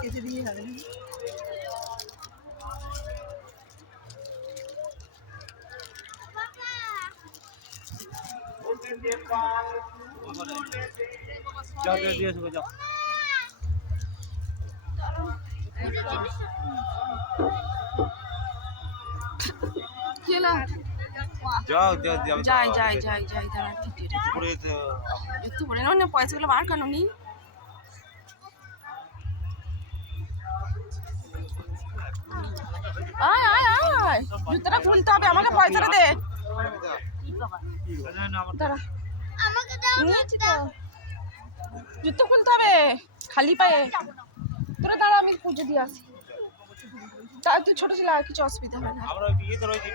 কেটে দিয়ে হবে যাও দিয়ে এসো যাও যাও যাও যাই যাই যাই যাই দাঁড়া পরে একটু পরে না পয়সাগুলো বার কেন নি আয় আয় আয় জুতোটা খুলতে হবে আমাকে পয়সাটা দে দাঁড়া নিয়েছি তো জুতো খুলতে হবে খালি পায়ে তোরা দাঁড়া আমি পুজো দিয়ে আসি তা তুই ছোট ছিল আর কিছু অসুবিধা হবে না আমরা বিয়ে তো রয়েছি